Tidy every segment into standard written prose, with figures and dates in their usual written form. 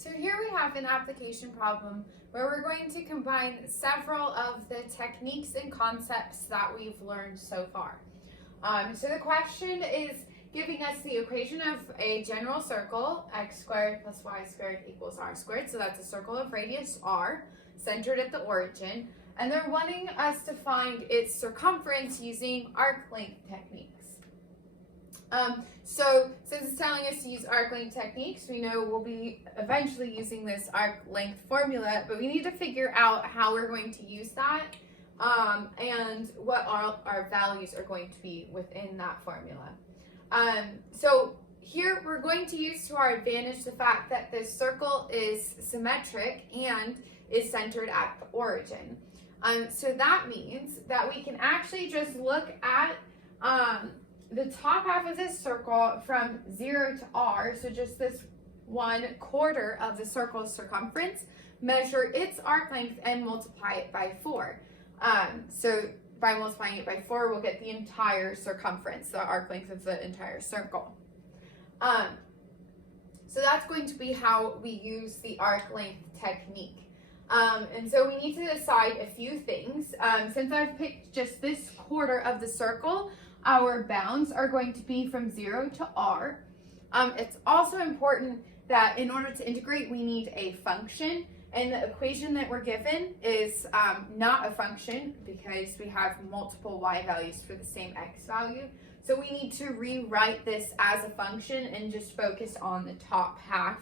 So here we have an application problem where we're going to combine several of the techniques and concepts that we've learned so far. So the question is giving us the equation of a general circle, x squared plus y squared equals r squared. So that's a circle of radius r, centered at the origin. And they're wanting us to find its circumference using arc length techniques. So since it's telling us to use arc length techniques, we know we'll be eventually using this arc length formula, but we need to figure out how we're going to use that and what our values are going to be within that formula. So here we're going to use to our advantage the fact that this circle is symmetric and is centered at the origin. So that means that we can actually just look at the top half of this circle from 0 to r, so just this 1/4 of the circle's circumference, measure its arc length and multiply it by 4. So by multiplying it by 4, we'll get the entire circumference, the arc length of the entire circle. So that's going to be how we use the arc length technique. And so we need to decide a few things. Since I've picked just this quarter of the circle, our bounds are going to be from 0 to r. It's also important that in order to integrate, we need a function. And the equation that we're given is not a function because we have multiple y values for the same x value. So we need to rewrite this as a function and just focus on the top half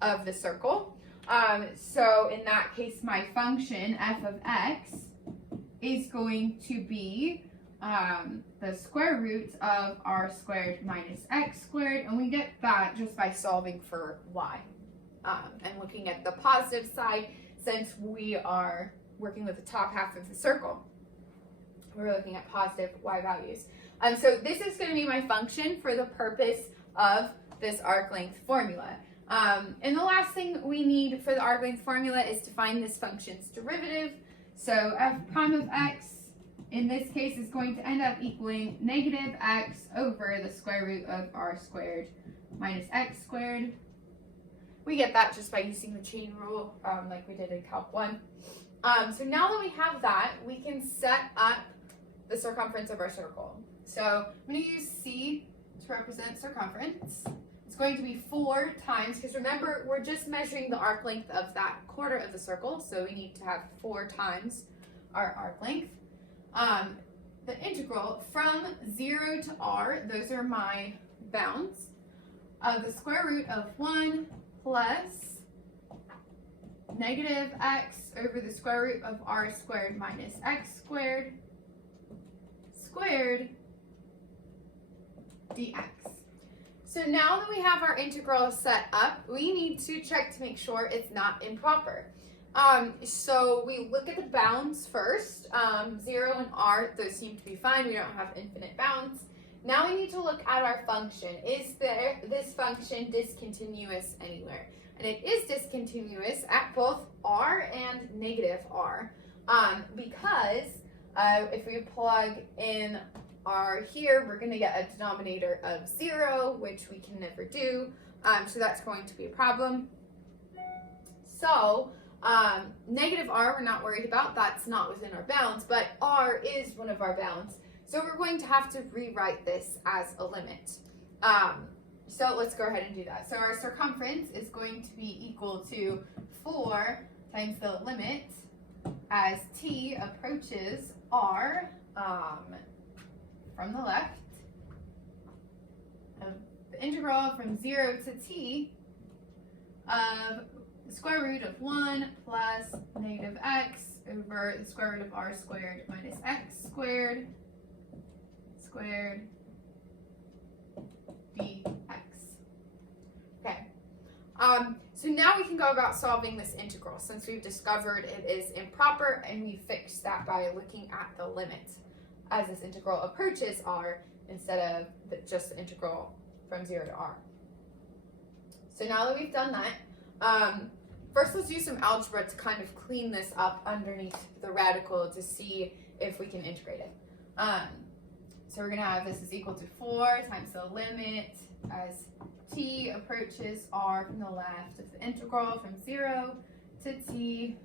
of the circle. So in that case, my function f of x is going to be the square root of r squared minus x squared, and we get that just by solving for y. And looking at the positive side, since we are working with the top half of the circle, we're looking at positive y values. So this is going to be my function for the purpose of this arc length formula. And the last thing we need for the arc length formula is to find this function's derivative. So f prime of x in this case is going to end up equaling negative x over the square root of r squared minus x squared. We get that just by using the chain rule like we did in Calc 1. So now that we have that, we can set up the circumference of our circle. So I'm going to use c to represent circumference. It's going to be 4 times, because remember, we're just measuring the arc length of that quarter of the circle, so we need to have 4 times our arc length. The integral from 0 to r, those are my bounds, of the square root of 1 plus negative x over the square root of r squared minus x squared squared dx. So now that we have our integral set up, we need to check to make sure it's not improper. So we look at the bounds first. 0 and r, those seem to be fine. We don't have infinite bounds. Now we need to look at our function. Is this function discontinuous anywhere? And it is discontinuous at both r and negative r. Because if we plug in r here, we're going to get a denominator of 0, which we can never do. So that's going to be a problem. So negative r we're not worried about. That's not within our bounds, but r is one of our bounds. So we're going to have to rewrite this as a limit. So let's go ahead and do that. So our circumference is going to be equal to 4 times the limit as t approaches r from the left. The integral from 0 to t of the square root of 1 plus negative x over the square root of r squared minus x squared dx. Okay. So now we can go about solving this integral since we've discovered it is improper, and we fixed that by looking at the limit as this integral approaches r instead of just the integral from 0 to r. So now that we've done that, first let's use some algebra to kind of clean this up underneath the radical to see if we can integrate it. So we're going to have this is equal to 4 times the limit as t approaches r from the left of the integral from 0 to t,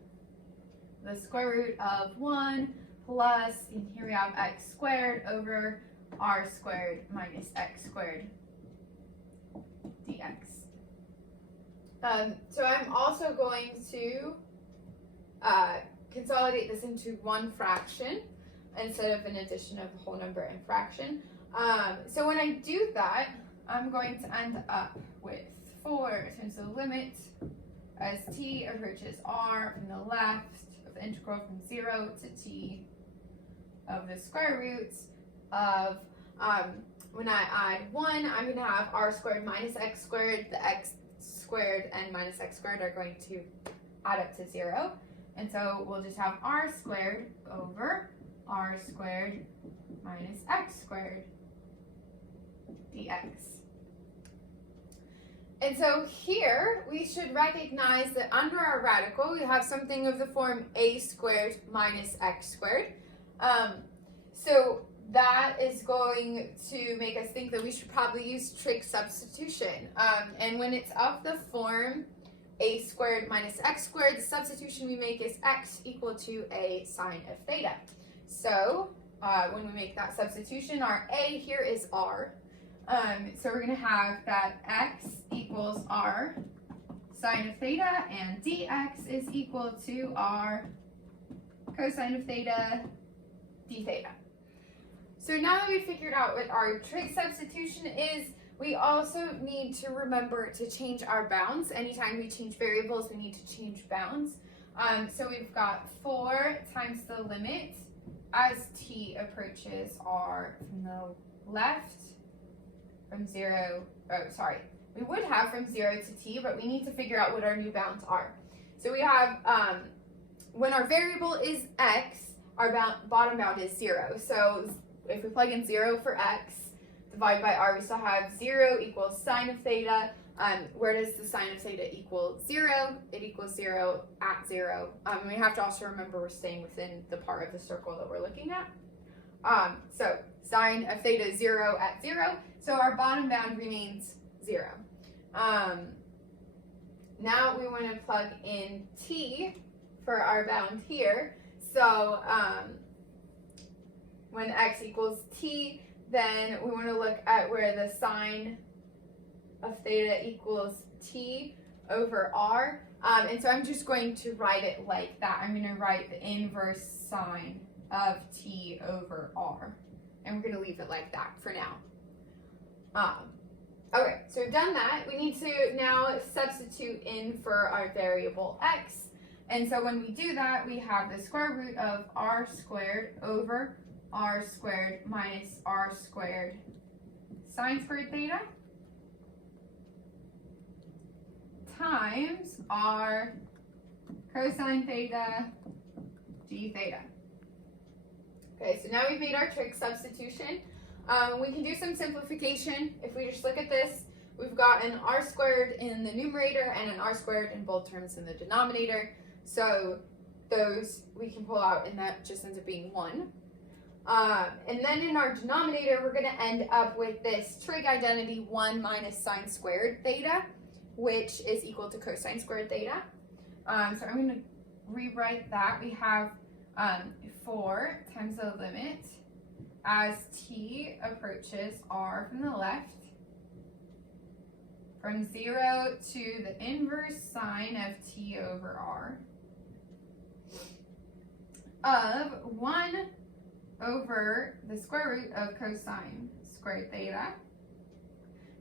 the square root of 1 plus, and here we have x squared over r squared minus x squared dx. So I'm also going to consolidate this into one fraction instead of an addition of a whole number and fraction. So when I do that, I'm going to end up with 4 times the limit as t approaches r from the left of the integral from 0 to t of the square roots of, when I add 1, I'm going to have r squared minus x squared. The x squared and minus x squared are going to add up to 0. And so we'll just have r squared over r squared minus x squared dx. And so here we should recognize that under our radical we have something of the form a squared minus x squared. So that is going to make us think that we should probably use trig substitution. And when it's of the form a squared minus x squared, the substitution we make is x equal to a sine of theta. So when we make that substitution, our a here is r. So we're going to have that x equals r sine of theta, and dx is equal to r cosine of theta d theta. So now that we figured out what our trig substitution is, we also need to remember to change our bounds. Anytime we change variables, we need to change bounds. So we've got 4 times the limit as t approaches r from the left from 0, we would have from 0 to t, but we need to figure out what our new bounds are. So we have, when our variable is x, our bottom bound is 0. So if we plug in 0 for x, divide by r, we still have 0 equals sine of theta. Where does the sine of theta equal 0? It equals 0 at 0. And we have to also remember we're staying within the part of the circle that we're looking at. So sine of theta is 0 at 0. So our bottom bound remains 0. Now we want to plug in t for our bound here. So when x equals t, then we want to look at where the sine of theta equals t over r. And so I'm just going to write it like that. I'm going to write the inverse sine of t over r. And we're going to leave it like that for now. Okay, so we've done that. We need to now substitute in for our variable x. And so when we do that, we have the square root of r squared over r squared minus r squared sine squared theta times r cosine theta d theta. Okay, so now we've made our trig substitution. We can do some simplification. If we just look at this, we've got an r squared in the numerator and an r squared in both terms in the denominator. So those we can pull out, and that just ends up being 1. And then in our denominator, we're going to end up with this trig identity 1 minus sine squared theta, which is equal to cosine squared theta. So I'm going to rewrite that. We have 4 times the limit as t approaches r from the left from 0 to the inverse sine of t over r of 1 over the square root of cosine squared theta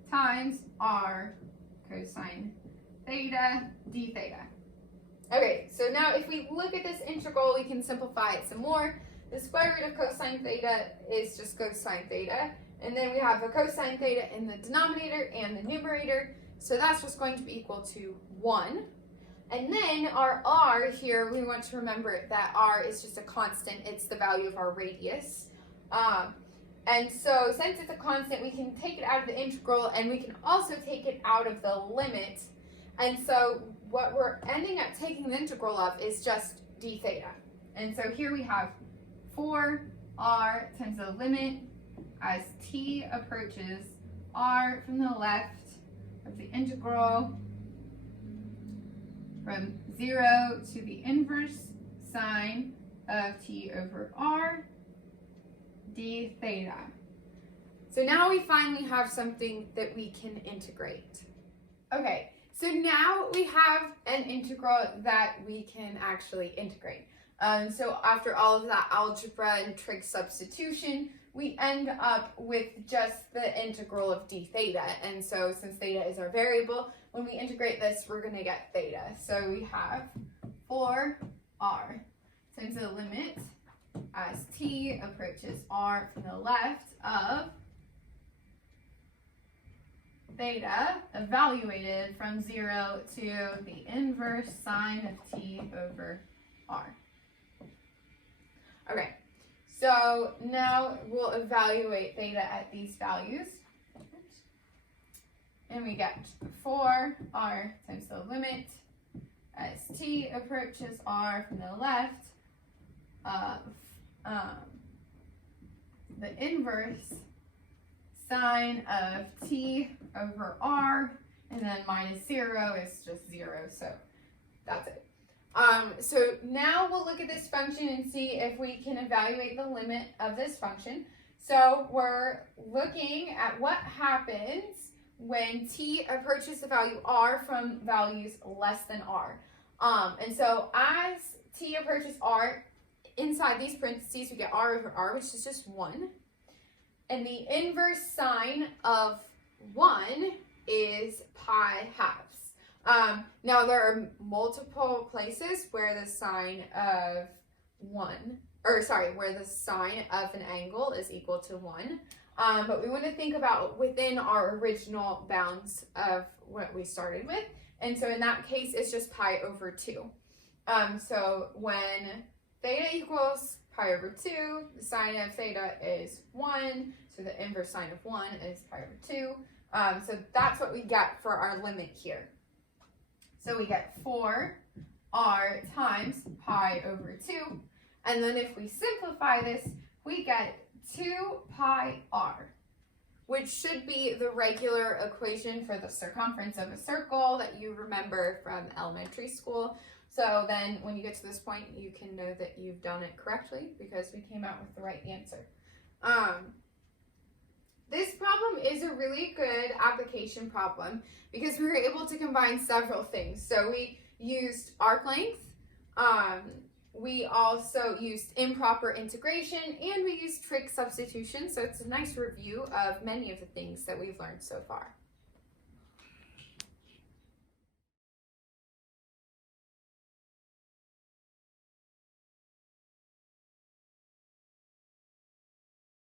times r cosine theta d theta. Okay, so now if we look at this integral, we can simplify it some more. The square root of cosine theta is just cosine theta, and then we have the cosine theta in the denominator and the numerator, so that's just going to be equal to 1. And then our r here, we want to remember that r is just a constant. It's the value of our radius. And so since it's a constant, we can take it out of the integral, and we can also take it out of the limit. And so what we're ending up taking the integral of is just d theta. And so here we have 4r times the limit as t approaches r from the left of the integral from 0 to the inverse sine of t over r d theta. So now we finally have something that we can integrate. Okay, so now we have an integral that we can actually integrate. So after all of that algebra and trig substitution, we end up with just the integral of d theta. And so since theta is our variable, when we integrate this, we're going to get theta. So we have 4r times the limit as t approaches r from the left of theta evaluated from 0 to the inverse sine of t over r. Okay, so now we'll evaluate theta at these values. And we get 4r times the limit as t approaches r from the left of the inverse sine of t over r, and then minus 0 is just 0, so that's it. So now we'll look at this function and see if we can evaluate the limit of this function. So we're looking at what happens when t approaches the value r from values less than r. And so as t approaches r, inside these parentheses we get r over r, which is just 1. And the inverse sine of 1 is pi halves. Now there are multiple places where the sine of where the sine of an angle is equal to 1. But we want to think about within our original bounds of what we started with. And so in that case, it's just pi over 2. So when theta equals pi over 2, the sine of theta is 1. So the inverse sine of 1 is pi over 2. So that's what we get for our limit here. So we get 4r times pi over 2. And then if we simplify this, we get 2 pi r, which should be the regular equation for the circumference of a circle that you remember from elementary school. So then when you get to this point, you can know that you've done it correctly because we came out with the right answer. This problem is a really good application problem because we were able to combine several things. So we used arc length, we also used improper integration, and we used trig substitution. So it's a nice review of many of the things that we've learned so far.